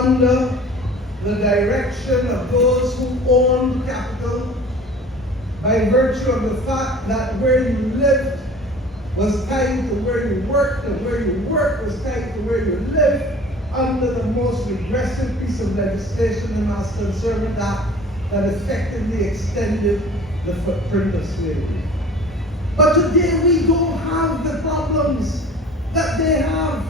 under the direction of those who owned capital, by virtue of the fact that where you lived was tied to where you worked, and where you worked was tied to where you lived, under the most regressive piece of legislation, the Master and Servant Act, that effectively extended the footprint of slavery. But today we don't have the problems that they have.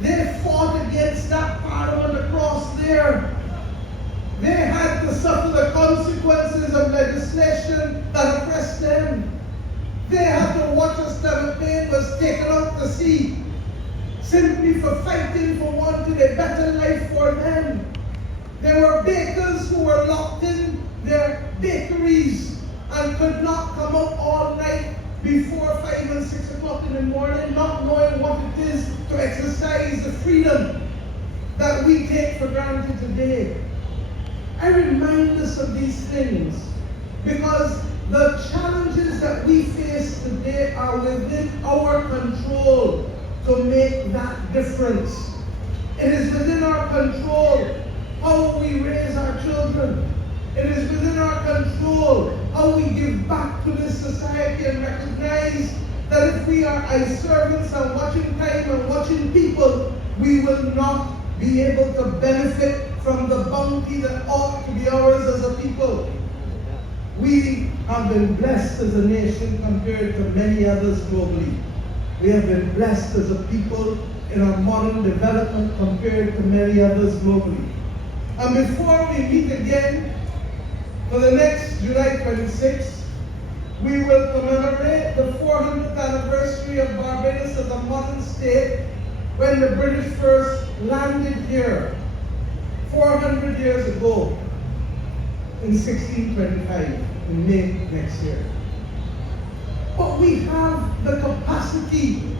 They fought against that Parliament across there. They had to suffer the consequences of legislation that oppressed them. They had to watch us till the plane was taken out to sea, simply for fighting for wanting a better life for them. There were bakers who were locked in their bakeries and could not come out all night before 5 and 6 o'clock in the morning, not knowing what it is to exercise the freedom that we take for granted today. I remind us of these things because the challenges that we face today are within our control to make that difference. It is within our control how we raise our children. It is within our control how we give back to this society and recognize that if we are eye servants and watching time and watching people, we will not be able to benefit from the bounty that ought to be ours as a people. We have been blessed as a nation compared to many others globally. We have been blessed as a people in our modern development compared to many others globally. And before we meet again for the next July 26th, we will commemorate the 400th anniversary of Barbados as a modern state when the British first landed here 400 years ago in 1625, in May next year. But we have the capacity,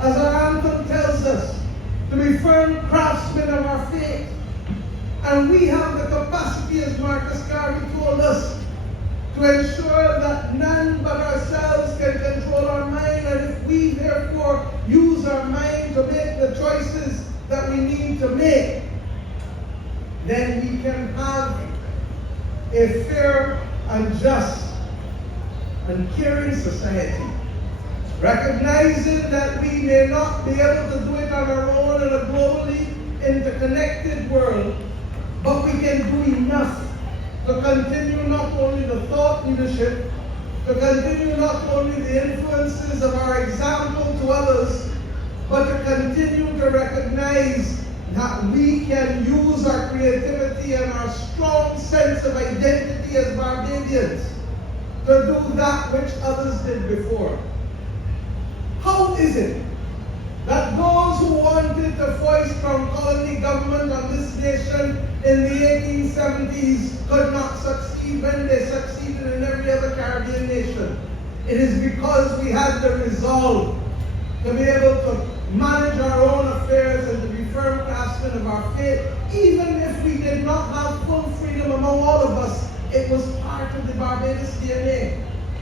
as our anthem tells us, to be firm craftsmen of our faith. And we have the capacity, as Marcus Garvey told us, to ensure that none but ourselves can control our mind. And if we therefore use our mind to make the choices that we need to make, then we can have a fair and just and caring society, recognizing that we may not be able to do it on our own in a globally interconnected world, but we can do enough to continue not only the thought leadership, to continue not only the influences of our example to others, but to continue to recognize that we can use our creativity and our strong sense of identity as Barbadians to do that which others did before. How is it that those who wanted to foist from colony government on this nation in the 1870s could not succeed when they succeeded in every other Caribbean nation? It is because we had the resolve to be able to manage our own affairs and to be firm craftsmen of our faith, even if we did not have full freedom among all of us. It was part of the Barbados DNA.